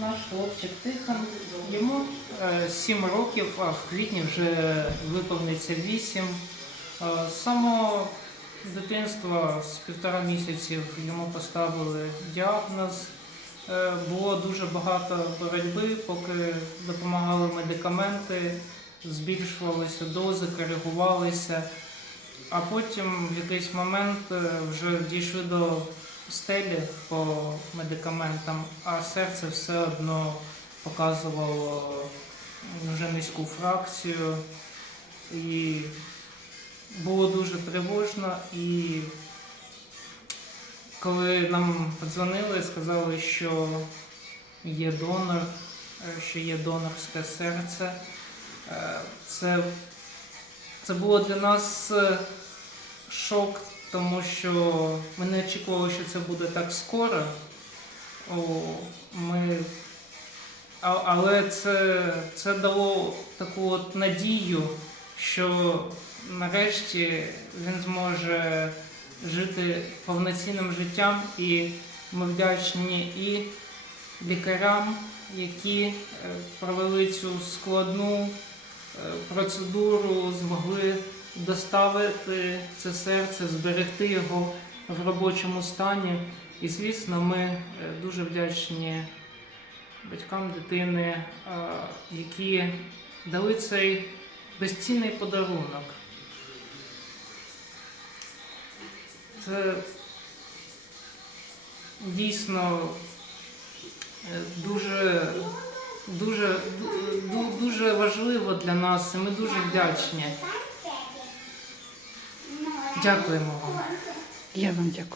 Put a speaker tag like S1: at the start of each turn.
S1: наш хлопчик Тихон. Йому 7 років, а в квітні вже виповниться 8. Е, самого дитинства з півтора місяців йому поставили діагноз. Е, Було дуже багато боротьби, поки допомагали медикаменти, збільшувалися дози, коригувалися. А потім в якийсь момент е, вже дійшли до стелі по медикаментам, а серце все одно показувало вже низьку фракцію. І було дуже тривожно. І коли нам подзвонили, сказали, що є донор, що є донорське серце, е, це, це було для нас е, шок, тому що ми не очікували, що це буде так скоро. О, ми, а- але це, це дало таку от надію, що нарешті він зможе жити повноцінним життям, і ми вдячні і лікарям, які е, провели цю складну е, процедуру, змогли доставити це серце, зберегти його в робочому стані. І, звісно, ми е, дуже вдячні батькам дитини, е, які дали цей безцінний подарунок. Це дійсно е, дуже, дуже, дуже важливо для нас, і ми дуже вдячні. Дякуємо вам.
S2: Я вам дякую.